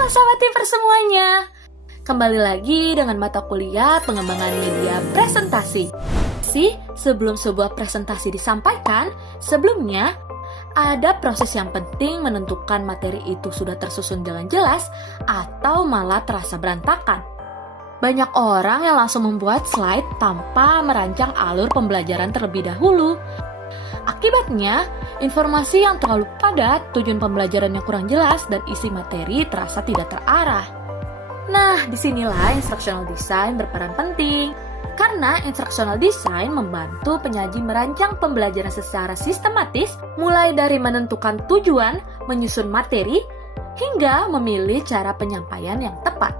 Baiklah sahabat Tipers semuanya, kembali lagi dengan mata kuliah pengembangan media presentasi. Sebelum sebuah presentasi disampaikan, sebelumnya ada proses yang penting menentukan materi itu sudah tersusun dengan jelas atau malah terasa berantakan. Banyak orang yang langsung membuat slide tanpa merancang alur pembelajaran terlebih dahulu. Akibatnya, informasi yang terlalu padat, tujuan pembelajaran yang kurang jelas, dan isi materi terasa tidak terarah. Nah, disinilah instructional design berperan penting. Karena instructional design membantu penyaji merancang pembelajaran secara sistematis, mulai dari menentukan tujuan, menyusun materi, hingga memilih cara penyampaian yang tepat.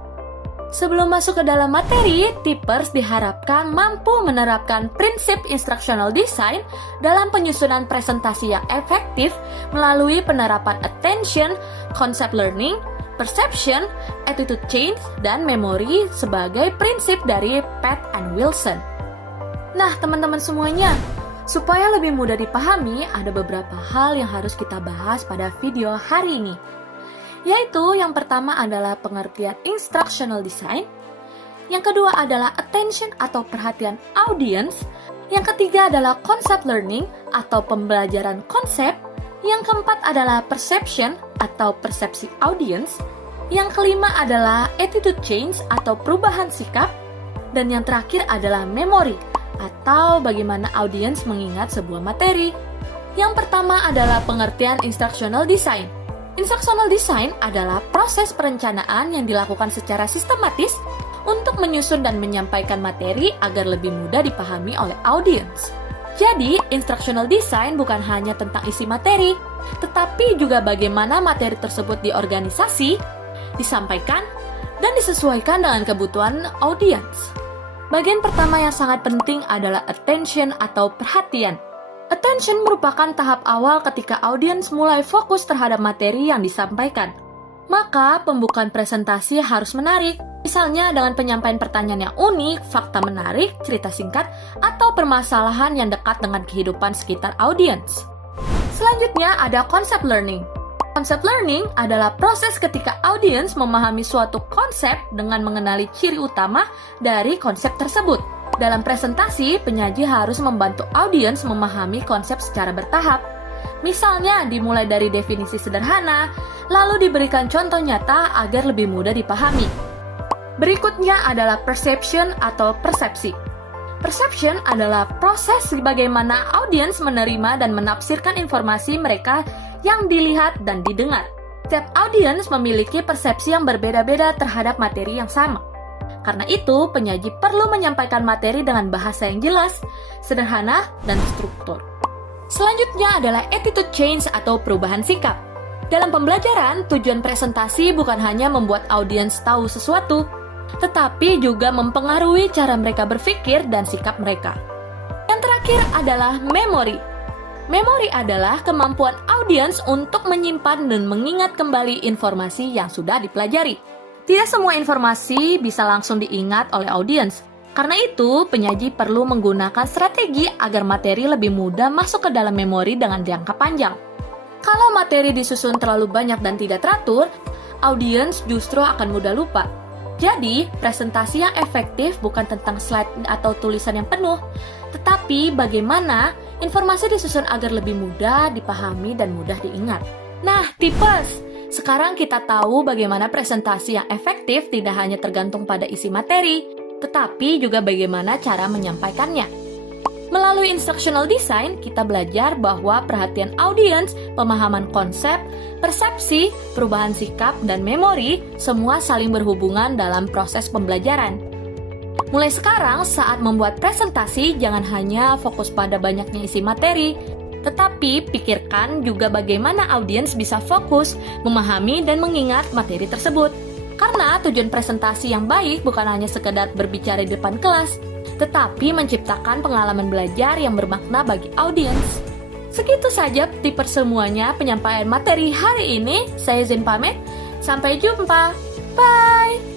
Sebelum masuk ke dalam materi, Tipers diharapkan mampu menerapkan prinsip instructional design dalam penyusunan presentasi yang efektif melalui penerapan attention, concept learning, perception, attitude change, dan memory sebagai prinsip dari Pat and Wilson. Nah, teman-teman semuanya, supaya lebih mudah dipahami, ada beberapa hal yang harus kita bahas pada video hari ini. Yaitu yang pertama adalah pengertian instructional design, yang kedua adalah attention atau perhatian audience, yang ketiga adalah concept learning atau pembelajaran konsep, yang keempat adalah perception atau persepsi audience, yang kelima adalah attitude change atau perubahan sikap, dan yang terakhir adalah memory atau bagaimana audience mengingat sebuah materi. Yang pertama adalah pengertian instructional design. Instructional design adalah proses perencanaan yang dilakukan secara sistematis untuk menyusun dan menyampaikan materi agar lebih mudah dipahami oleh audiens. Jadi, instructional design bukan hanya tentang isi materi, tetapi juga bagaimana materi tersebut diorganisasi, disampaikan, dan disesuaikan dengan kebutuhan audiens. Bagian pertama yang sangat penting adalah attention atau perhatian. Attention merupakan tahap awal ketika audiens mulai fokus terhadap materi yang disampaikan. Maka, pembukaan presentasi harus menarik. Misalnya dengan penyampaian pertanyaan yang unik, fakta menarik, cerita singkat, atau permasalahan yang dekat dengan kehidupan sekitar audiens. Selanjutnya ada concept learning. Concept learning adalah proses ketika audiens memahami suatu konsep dengan mengenali ciri utama dari konsep tersebut. Dalam presentasi, penyaji harus membantu audiens memahami konsep secara bertahap. Misalnya, dimulai dari definisi sederhana, lalu diberikan contoh nyata agar lebih mudah dipahami. Berikutnya adalah perception atau persepsi. Perception adalah proses bagaimana audiens menerima dan menafsirkan informasi mereka yang dilihat dan didengar. Setiap audiens memiliki persepsi yang berbeda-beda terhadap materi yang sama. Karena itu, penyaji perlu menyampaikan materi dengan bahasa yang jelas, sederhana, dan struktur. Selanjutnya adalah attitude change atau perubahan sikap. Dalam pembelajaran, tujuan presentasi bukan hanya membuat audiens tahu sesuatu, tetapi juga mempengaruhi cara mereka berpikir dan sikap mereka. Yang terakhir adalah memory. Memory adalah kemampuan audiens untuk menyimpan dan mengingat kembali informasi yang sudah dipelajari. Tidak semua informasi bisa langsung diingat oleh audiens. Karena itu, penyaji perlu menggunakan strategi agar materi lebih mudah masuk ke dalam memori dengan jangka panjang. Kalau materi disusun terlalu banyak dan tidak teratur, audiens justru akan mudah lupa. Jadi, presentasi yang efektif bukan tentang slide atau tulisan yang penuh, tetapi bagaimana informasi disusun agar lebih mudah dipahami dan mudah diingat. Nah, Tipers, sekarang kita tahu bagaimana presentasi yang efektif tidak hanya tergantung pada isi materi, tetapi juga bagaimana cara menyampaikannya. Melalui instructional design, kita belajar bahwa perhatian audiens, pemahaman konsep, persepsi, perubahan sikap, dan memori semua saling berhubungan dalam proses pembelajaran. Mulai sekarang, saat membuat presentasi, jangan hanya fokus pada banyaknya isi materi, tetapi pikirkan juga bagaimana audiens bisa fokus, memahami, dan mengingat materi tersebut. Karena tujuan presentasi yang baik bukan hanya sekedar berbicara di depan kelas, tetapi menciptakan pengalaman belajar yang bermakna bagi audiens. Segitu saja Tipers semuanya penyampaian materi hari ini. Saya izin pamit. Sampai jumpa. Bye!